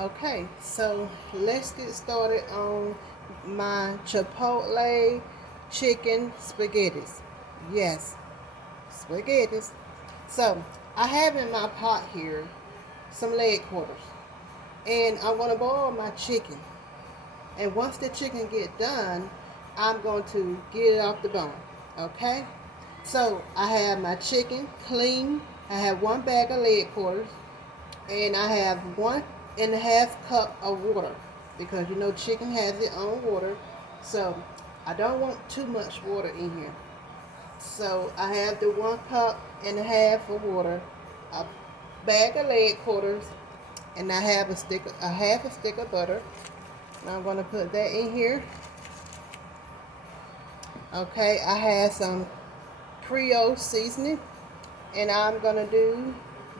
Okay, so let's get started on my Chipotle chicken spaghettis. Yes, spaghettis. So I have in my pot here some leg quarters, and I'm gonna boil my chicken. And once the chicken get done, I'm going to get it off the bone. Okay. So I have my chicken clean. I have one bag of leg quarters, and I have 1.5 cup of water because you know chicken has its own water, so I don't want too much water in here. So I have the 1.5 cup of water, a bag of leg quarters, and I have a half a stick of butter. And I'm gonna put that in here. Okay, I have some Creole seasoning, and I'm gonna do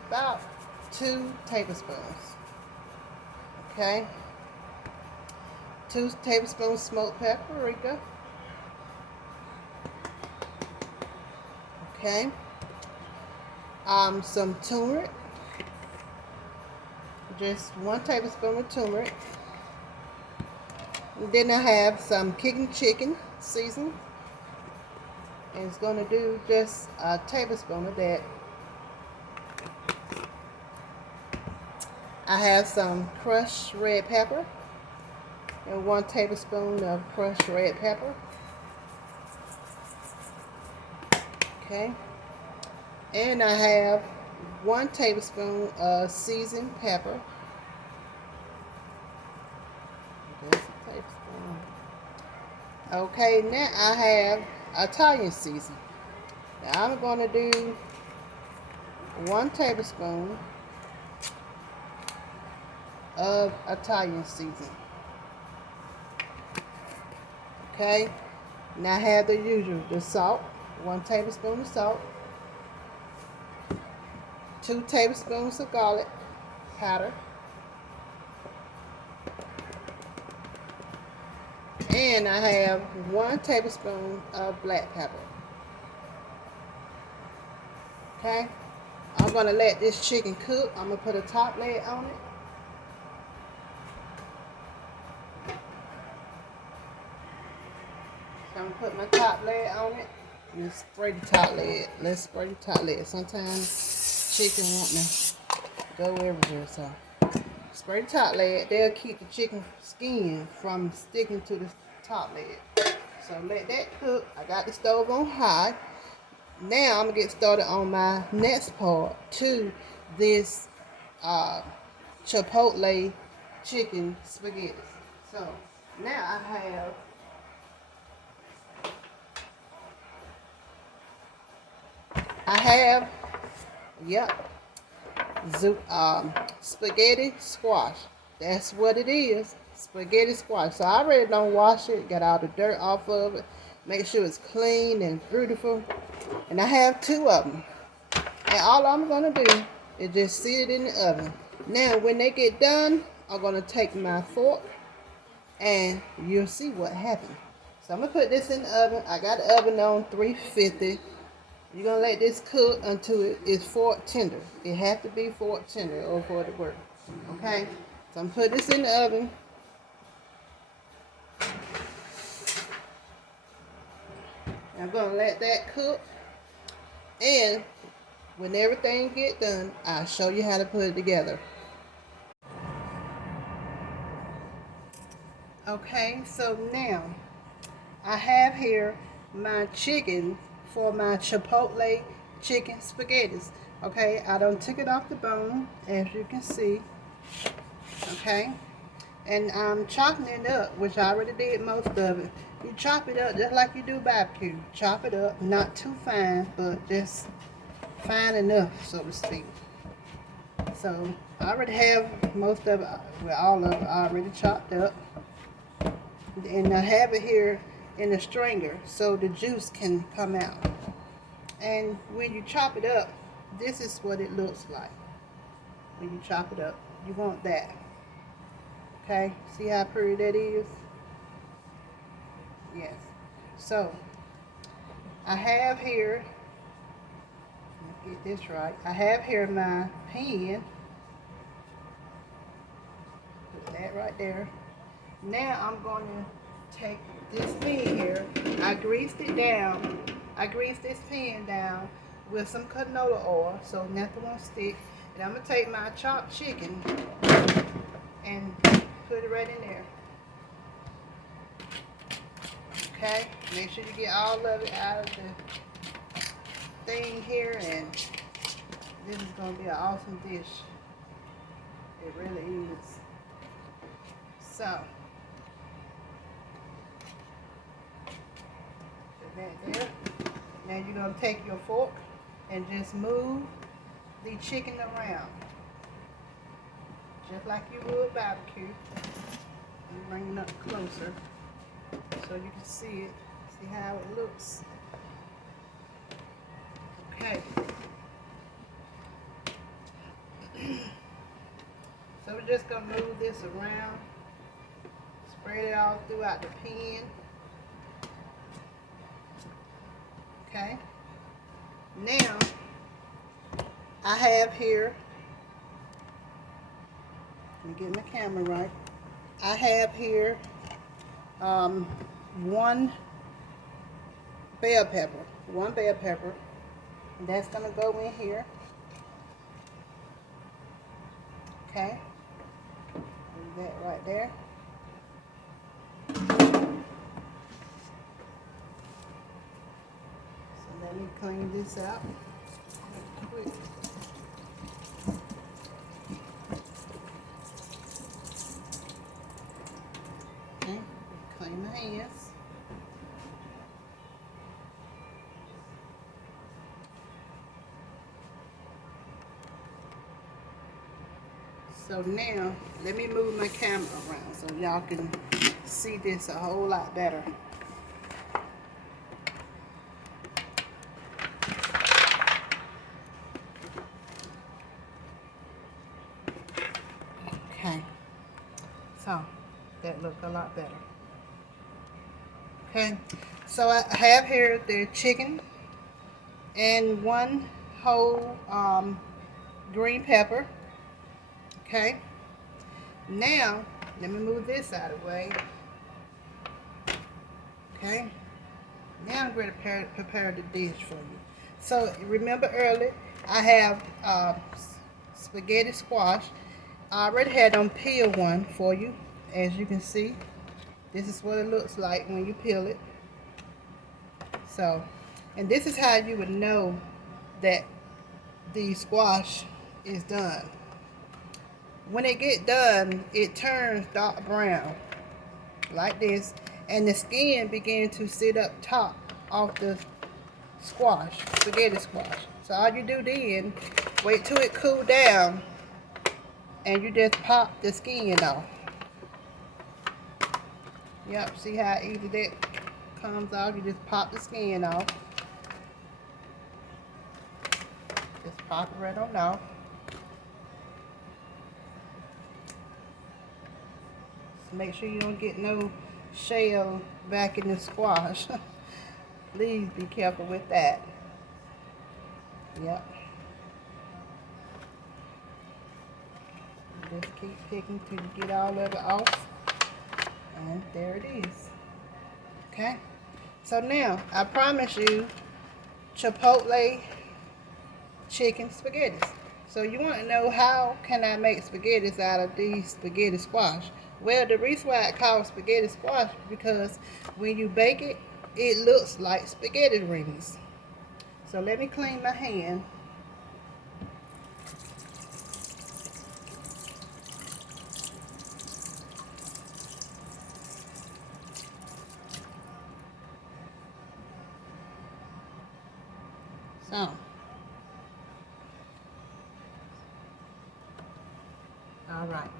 about 2 tablespoons. Okay, 2 tablespoons smoked paprika. Okay, some turmeric, just 1 tablespoon of turmeric. And then I have some kicking chicken seasoning, and it's gonna do just a tablespoon of that. I have some crushed red pepper and 1 tablespoon of crushed red pepper. Okay, and I have 1 tablespoon of seasoned pepper. Just a tablespoon. Okay, now I have Italian seasoning. Now I'm going to do 1 tablespoon of Italian seasoning. Okay, now I have the usual, the salt, 1 tablespoon of salt, 2 tablespoons of garlic powder, and I have 1 tablespoon of black pepper. Okay, I'm gonna let this chicken cook. I'm gonna put a top layer on it. So I'm gonna put my top layer on it. And spray the top layer. Let's spray the top layer. Sometimes chicken want to go everywhere, so spray the top layer. They'll keep the chicken skin from sticking to the top layer. So let that cook. I got the stove on high. Now I'm gonna get started on my next part to this uh, Chipotle chicken spaghetti. So now I have, yep, spaghetti squash. That's what it is, spaghetti squash. So I already don't wash it, got all the dirt off of it, make sure it's clean and beautiful. And I have 2 of them. And all I'm gonna do is just sit it in the oven. Now when they get done, I'm gonna take my fork and you'll see what happened. So I'm gonna put this in the oven. I got the oven on 350. You're gonna let this cook until it is fork tender. It has to be fork tender or for it to work. Okay? So I'm putting this in the oven. I'm gonna let that cook. And when everything get done, I'll show you how to put it together. Okay, so now I have here my chicken for my Chipotle chicken spaghettis. Okay, I done took it off the bone, as you can see. Okay, and I'm chopping it up, which I already did most of it. You chop it up just like you do barbecue. Chop it up, not too fine, but just fine enough, so to speak. So I already have most of it, well, all of it already chopped up. And I have it here in a strainer so the juice can come out. And when you chop it up, this is what it looks like. When you chop it up, you want that. Okay, see how pretty that is? Yes. So I have here, let me get this right. I have here my pan. that right there. Now I'm going to take this pan here. I greased it down. I greased this pan down with some canola oil so nothing won't stick. And I'm going to take my chopped chicken and put it right in there. Okay, make sure you get all of it out of the thing here, and this is going to be an awesome dish. It really is. So, put that there. Now you're going to take your fork and just move the chicken around. Just like you would barbecue. And bring it up closer so you can see it. See how it looks. Okay. So we're just going to move this around. Spread it all throughout the pan. Okay. Now, I have here, let me get my camera right. I have here one bell pepper. One bell pepper. And that's going to go in here. Okay. Leave that right there. So let me clean this out. Quick. Okay. Clean my hands. So now, let me move my camera around so y'all can see this a whole lot better. Okay, so that looked a lot better. Okay, so I have here the chicken and one whole green pepper. Okay, now let me move this out of the way. Okay, now I'm going to prepare the dish for you. So remember earlier, I have spaghetti squash. I already had them peel one for you. As you can see, this is what it looks like when you peel it. So, and this is how you would know that the squash is done. When it get done, it turns dark brown like this, and the skin begins to sit up top off the squash, spaghetti squash. So all you do then, wait till it cool down, and you just pop the skin off. Yep, see how easy that comes off? You just pop the skin off. Just pop it right on off. Make sure you don't get no shell back in the squash. Please be careful with that. Yep. Just keep picking till you get all of it off. And there it is. Okay. So now, I promise you, Chipotle chicken spaghettis. So you want to know how can I make spaghettis out of these spaghetti squash? Well, the reason why it's called spaghetti squash is because when you bake it, it looks like spaghetti rings. So let me clean my hand. So, all right.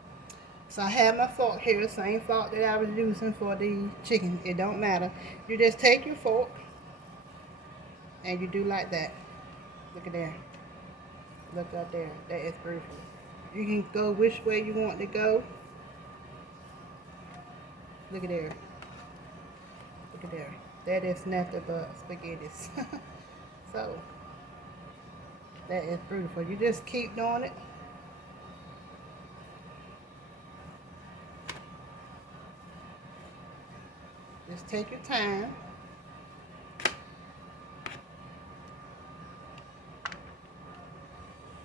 So I have my fork here, the same fork that I was using for the chicken. It don't matter. You just take your fork and you do like that. Look at there. Look up there. That is beautiful. You can go which way you want to go. Look at there. Look at there. That is nothing but spaghettis. So, that is beautiful. You just keep doing it. Just take your time.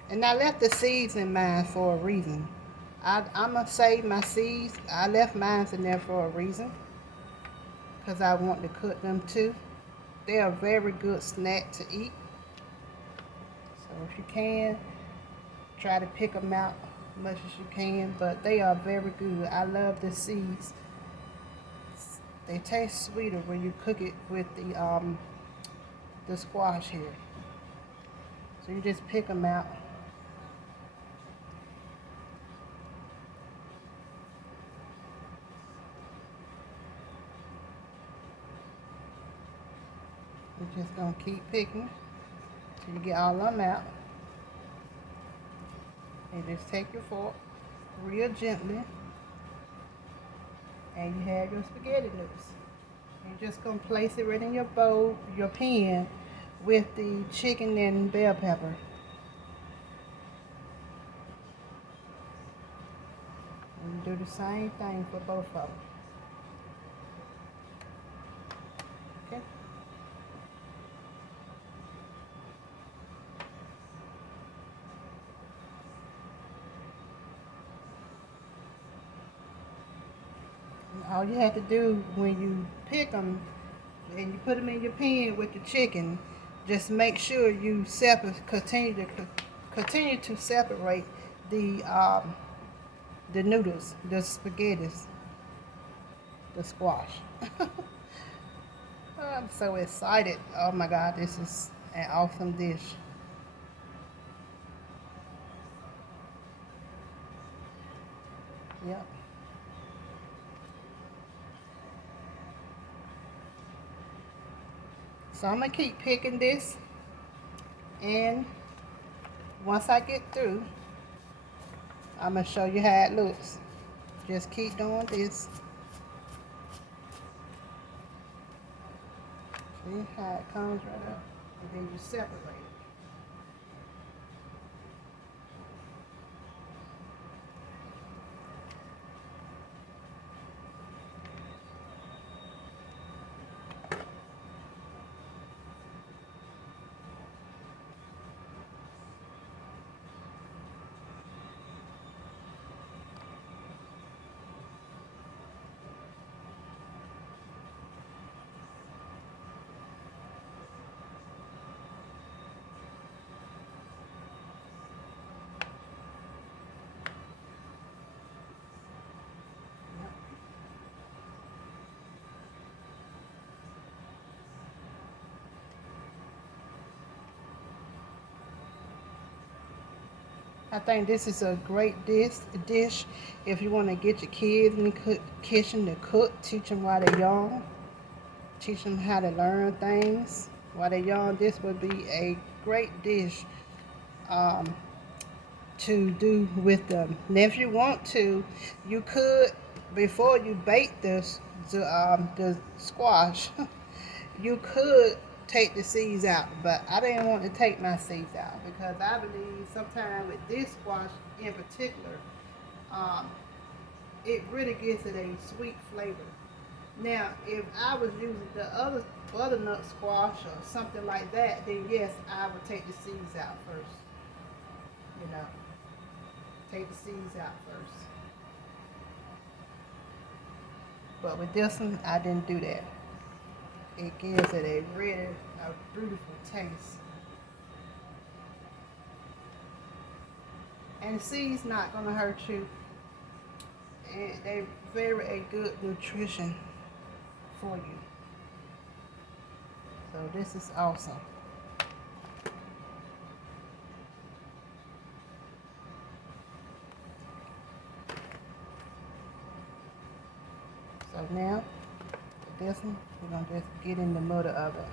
And I left the seeds in mine for a reason. I'm going to save my seeds. I left mine in there for a reason. Because I want to cook them too. They are a very good snack to eat. So if you can, try to pick them out as much as you can. But they are very good. I love the seeds. They taste sweeter when you cook it with the squash here. So you just pick them out. You're just gonna keep picking till you get all of them out. And just take your fork real gently, and you have your spaghetti noodles. You're just gonna place it right in your bowl, your pan, with the chicken and bell pepper. And do the same thing for both of them. Okay. All you have to do when you pick them and you put them in your pan with the chicken, just make sure you continue to separate the noodles, the spaghettis, the squash. I'm so excited. Oh my God, this is an awesome dish. Yep. So I'm gonna keep picking this, and once I get through, I'm gonna show you how it looks. Just keep doing this. See how it comes right up, and then you separate it. I think this is a great dish if you want to get your kids in the kitchen to cook. Teach them while they're young. Teach them how to learn things while they're young. This would be a great dish um, to do with them. Now, if you want to, you could, before you bake the squash, you could take the seeds out, but I didn't want to take my seeds out because I believe sometimes with this squash in particular, um, it really gives it a sweet flavor. Now, if I was using the other butternut squash or something like that, then yes, I would take the seeds out first. You know, take the seeds out first. But with this one, I didn't do that. It gives it a really, a beautiful taste. And the seeds not gonna hurt you. And they're very a good nutrition for you. So this is awesome. So now, with this one, we're gonna just get in the middle of it.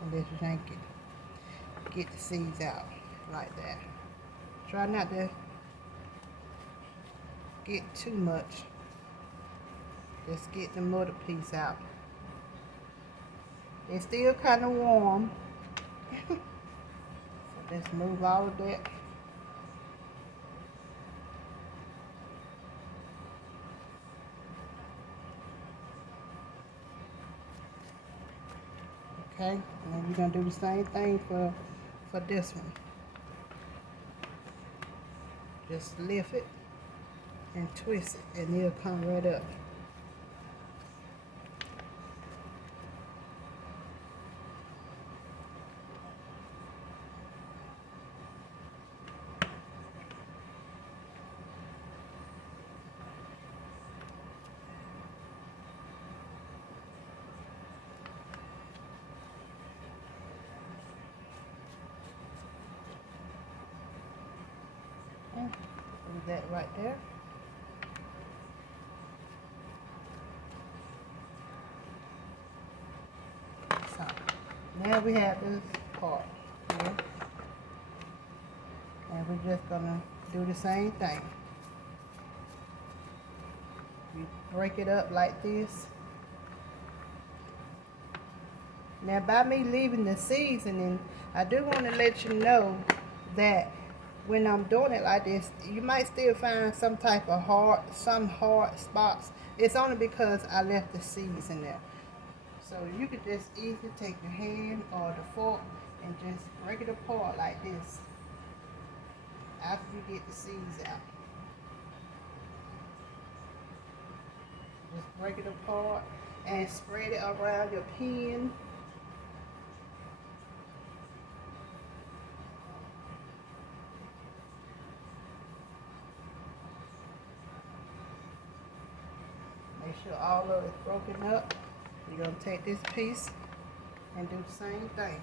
And just yank it. Get the seeds out like that. Try not to get too much. Just get the middle piece out. It's still kind of warm. So let's move all of that. Okay, and you're gonna do the same thing for this one. Just lift it and twist it, and it'll come right up. Okay, do that right there. So now we have this part here, and we're just gonna do the same thing. You break it up like this. Now, by me leaving the seasoning, I do want to let you know that when I'm doing it like this, you might still find some hard spots. It's only because I left the seeds in there. So you could just easily take your hand or the fork and just break it apart like this after you get the seeds out. Just break it apart and spread it around your pen. Make sure all of it is broken up. You're going to take this piece and do the same thing.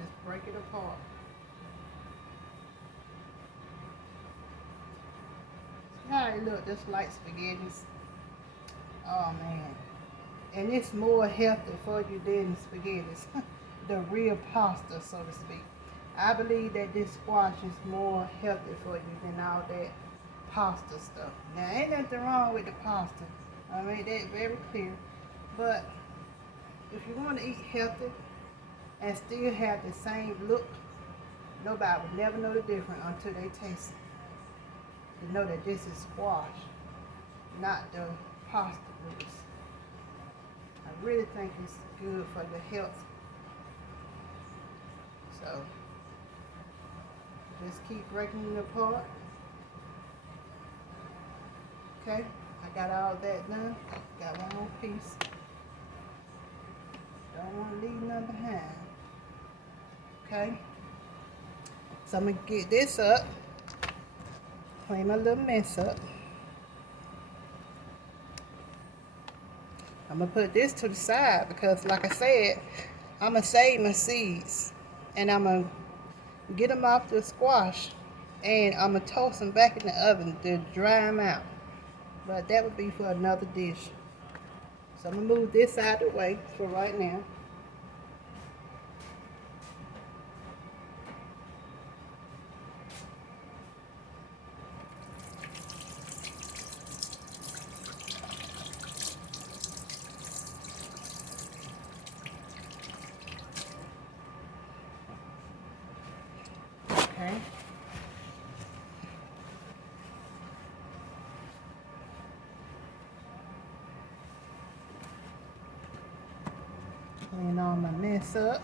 Just break it apart. See how it looks just like spaghettis? Oh man. And it's more healthy for you than spaghettis. The real pasta, so to speak. I believe that this squash is more healthy for you than all that pasta stuff. Now, ain't nothing wrong with the pasta. I made that very clear. But if you want to eat healthy and still have the same look, nobody would never know the difference until they taste it. To know that this is squash, not the pasta noodles. I really think it's good for the health. So just keep breaking it apart. Okay, I got all that done. Got one more piece. Don't want to leave none behind. Okay, so I'm gonna get this up, clean my little mess up. I'm gonna put this to the side because, like I said, I'm gonna save my seeds and I'm gonna get them off the squash and I'm gonna toast them back in the oven to dry them out. But that would be for another dish. So I'm gonna move this out of the way for right now. Okay. Clean all my mess up.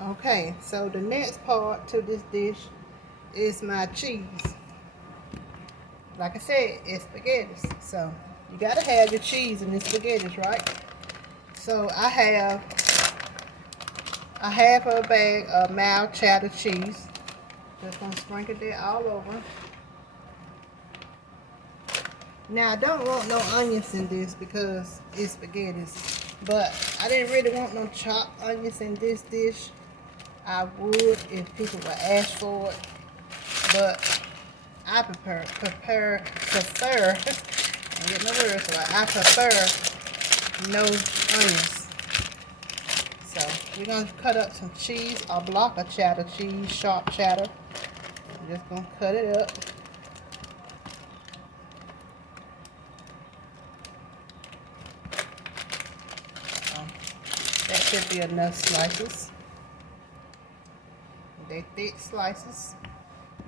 Okay, so the next part to this dish is my cheese. Like I said, it's spaghettis. So you gotta have your cheese in the spaghettis, right? So I have a half of a bag of mild cheddar cheese. Just gonna sprinkle that all over. Now I don't want no onions in this because it's spaghettis. But I didn't really want no chopped onions in this dish. I would if people would ask for it. But I prefer I get my words right. I prefer no onions. So we're gonna cut up some cheese, a block of cheddar cheese, sharp cheddar. I'm just gonna cut it up. should be enough slices. They're thick slices.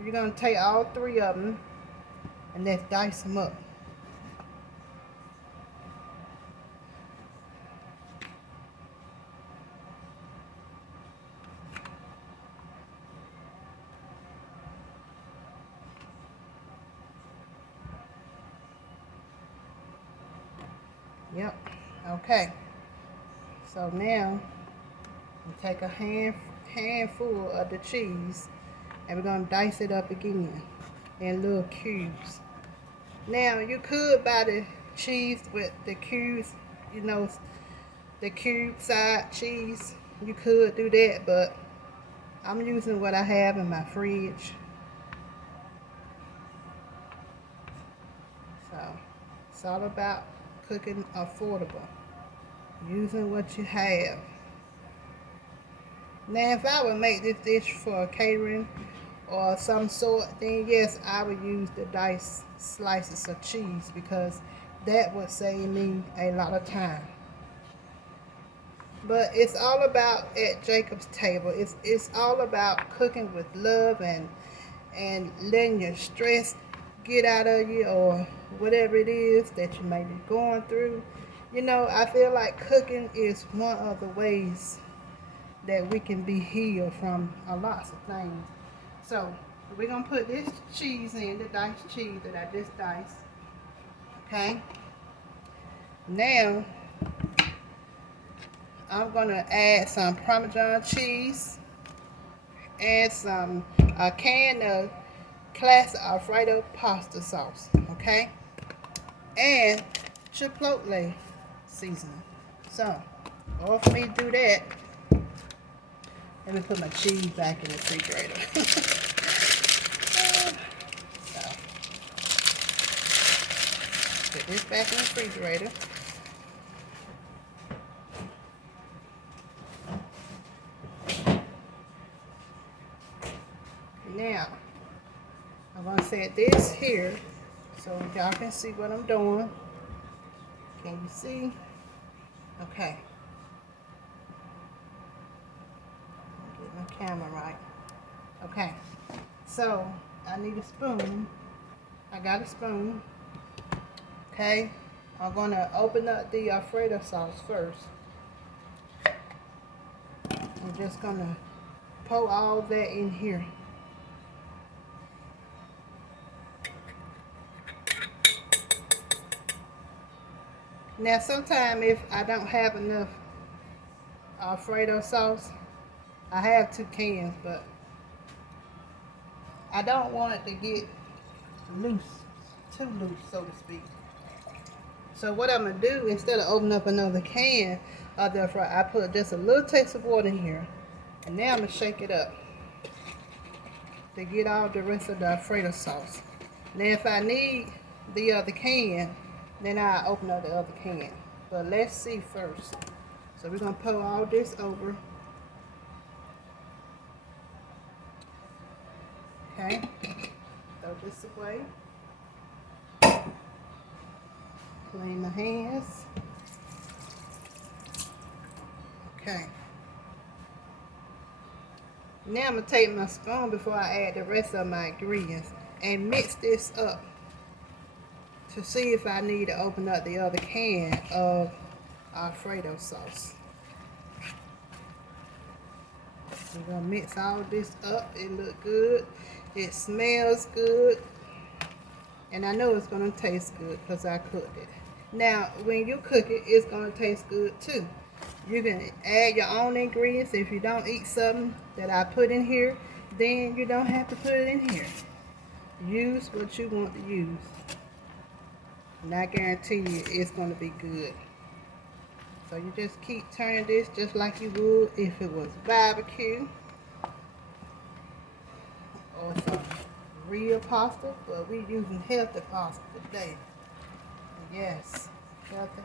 You're going to take all 3 of them and let's dice them up. Yep. Okay. So now we take a handful of the cheese and we're going to dice it up again in little cubes. Now you could buy the cheese with the cubes, you know, the cube side cheese. You could do that, but I'm using what I have in my fridge. So it's all about cooking affordable, using what you have. Now if I would make this dish for catering or some sort, then yes, I would use the diced slices of cheese because that would save me a lot of time. But it's all about at Jacob's table. It's all about cooking with love and letting your stress get out of you or whatever it is that you may be going through. You know, I feel like cooking is one of the ways that we can be healed from a lot of things. So we're going to put this cheese in, the diced cheese that I just diced. Okay. Now I'm going to add some Parmesan cheese and a can of classic Alfredo pasta sauce, okay, and Chipotle seasoning. So, all for me to do that, let me put my cheese back in the refrigerator. So, put this back in the refrigerator. Now, I'm going to set this here so y'all can see what I'm doing. Can you see? Okay. Get my camera right. Okay. So, I need a spoon. I got a spoon. Okay. I'm going to open up the Alfredo sauce first. I'm just going to pour all that in here. Now, sometimes if I don't have enough Alfredo sauce, I have 2 cans, but I don't want it to get loose, too loose, so to speak. So what I'm going to do, instead of opening up another can of the Alfredo, I put just a little taste of water in here. And now I'm going to shake it up to get all the rest of the Alfredo sauce. Now, if I need the other can, then I'll open up the other can. But let's see first. So we're going to pour all this over. Okay. Throw this away. Clean my hands. Okay. Now I'm going to take my spoon before I add the rest of my ingredients and mix this up to see if I need to open up the other can of Alfredo sauce. I'm going to mix all this up. It looks good. It smells good. And I know it's going to taste good because I cooked it. Now, when you cook it, it's going to taste good too. You can add your own ingredients. If you don't eat something that I put in here, then you don't have to put it in here. Use what you want to use. And I guarantee you it's going to be good. So you just keep turning this just like you would if it was barbecue or some real pasta, but we're using healthy pasta today. Yes, healthy.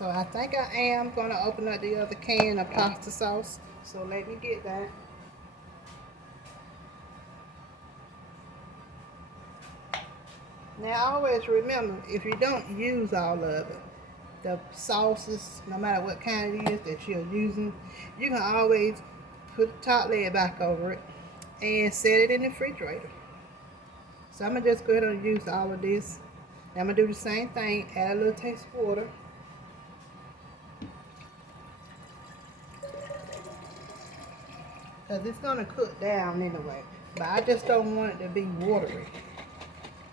So I think I am going to open up the other can of pasta sauce. So let me get that. Now always remember, if you don't use all of it, the sauces, no matter what kind it is that you're using, you can always put the top layer back over it and set it in the refrigerator. So I'm going to just go ahead and use all of this. Now I'm going to do the same thing, add a little taste of water. Because it's going to cook down anyway. But I just don't want it to be watery.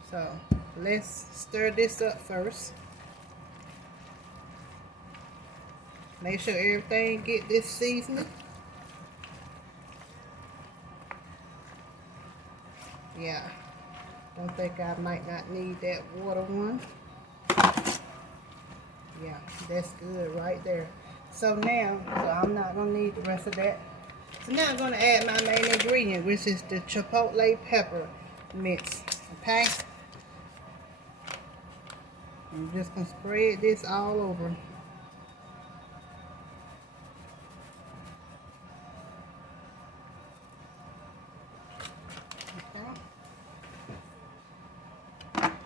So let's stir this up first. Make sure everything get this seasoning. Yeah, don't think I might not need that water one. Yeah, that's good right there. So now, I'm not gonna need the rest of that. So now I'm gonna add my main ingredient, which is the Chipotle pepper mix. Okay, I'm just gonna spread this all over.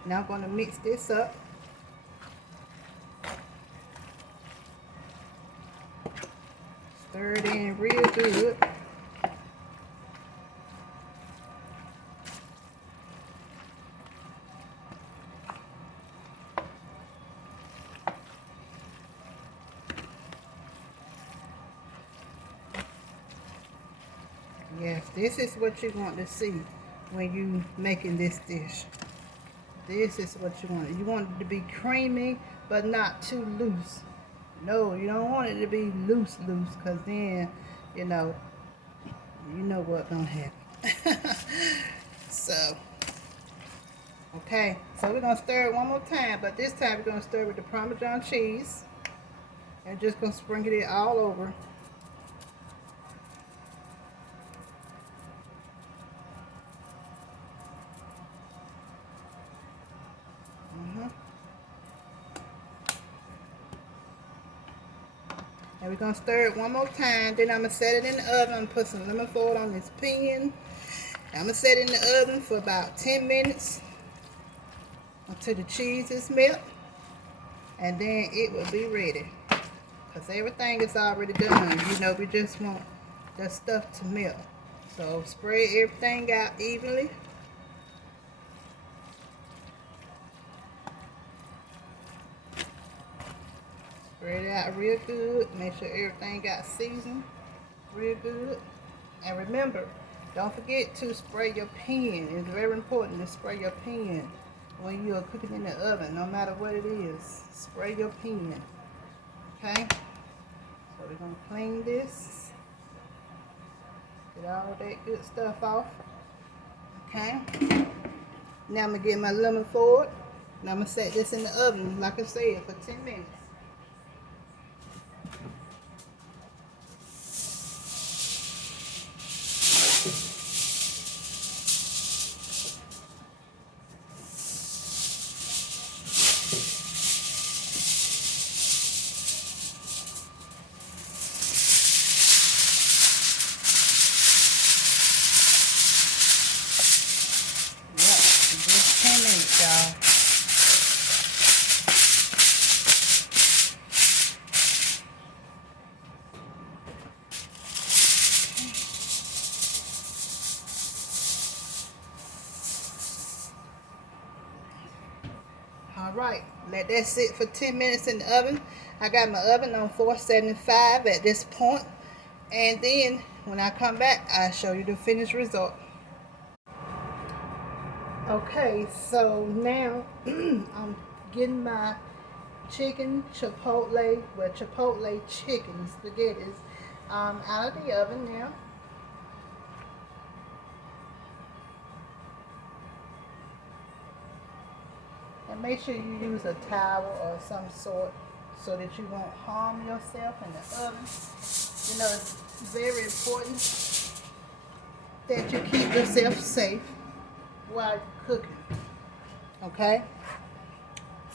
Now I'm going to mix this up. Stir it in real good. Yes, this is what you want to see when you making this dish. This is what you want. You want it to be creamy, but not too loose. No, you don't want it to be loose, because then, you know what's gonna happen. So, okay, so we're gonna stir it one more time, but this time we're gonna stir with the Parmesan cheese, and just gonna sprinkle it all over. And we're going to stir it one more time. Then I'm going to set it in the oven and put some lemon foil on this pan. I'm going to set it in the oven for about 10 minutes until the cheese is melt. And then it will be ready. Because everything is already done. We just want the stuff to melt. So spread everything out evenly. Spread it out real good. Make sure everything got seasoned real good. And remember, don't forget to spray your pan. It's very important to spray your pan when you are cooking in the oven, no matter what it is. Spray your pan. Okay? So we're going to clean this. Get all that good stuff off. Okay? Now I'm going to get my lemon foil. Now I'm going to set this in the oven, like I said, for 10 minutes. Alright, let that sit for 10 minutes in the oven. I got my oven on 475 at this point. And then when I come back, I'll show you the finished result. Okay, so now I'm getting my chicken chipotle, chipotle chicken spaghettis out of the oven now. And make sure you use a towel or some sort so that you won't harm yourself in the oven. It's very important that you keep yourself safe while you're cooking. Okay?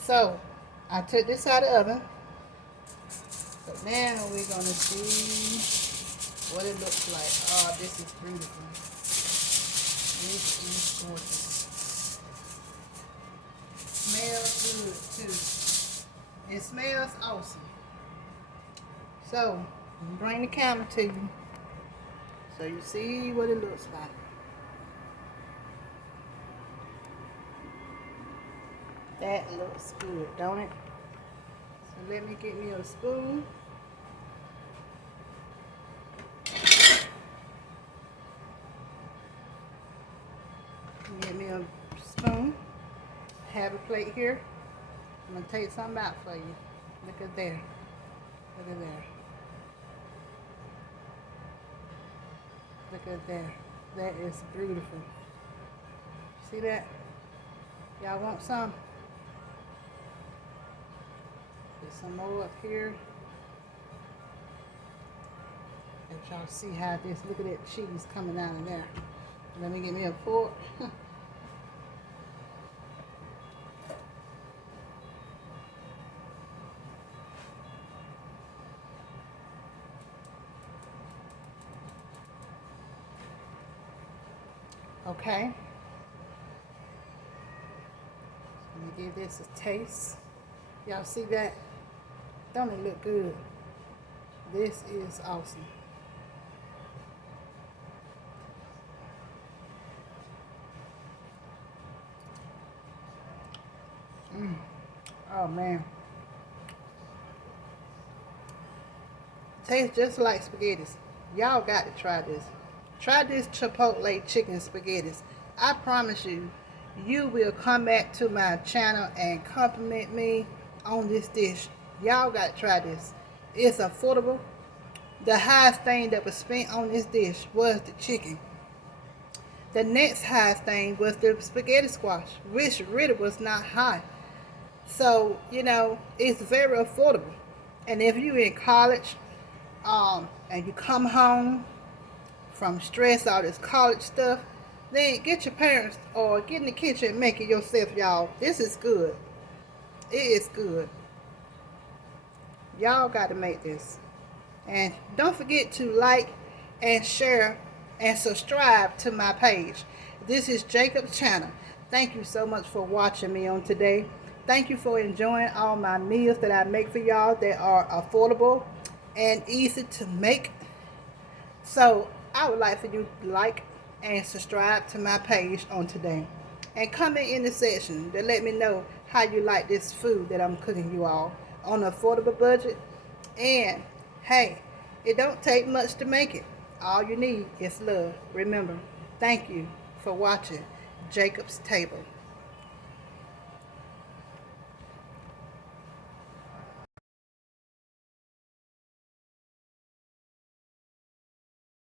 So, I took this out of the oven. So now we're gonna see what it looks like. Oh, this is beautiful. This is gorgeous. Smells good too. It smells awesome. So, bring the camera to you so you see what it looks like. That looks good, don't it? So let me get me a spoon. Get me a spoon. Have a plate here. I'm going to take something out for you. Look at there. Look at there. Look at there. That is beautiful. See that? Y'all want some? Get some more up here. Let y'all see how this, look at that cheese coming out of there. Let me get me a fork. Okay. Let me give this a taste. Y'all see that? Don't it look good? This is awesome. Oh man. Tastes just like spaghettis. Y'all got to try this. Try this Chipotle chicken spaghettis. I promise you, you will come back to my channel and compliment me on this dish. Y'all got to try this. It's affordable. The highest thing that was spent on this dish was the chicken. The next highest thing was the spaghetti squash, which really was not high. So, you know, it's very affordable. And if you're in college, and you come home from stress, all this college stuff, then get your parents or get in the kitchen and make it yourself, y'all. This is good. It is good. Y'all got to make this. And don't forget to like and share and subscribe to my page. This is Jacob's channel. Thank you so much for watching me on today. Thank you for enjoying all my meals that I make for y'all that are affordable and easy to make. So I would like for you to like and subscribe to my page on today. And comment in the section to let me know how you like this food that I'm cooking you all on an affordable budget. And hey, it don't take much to make it. All you need is love. Remember, thank you for watching Jacob's Table.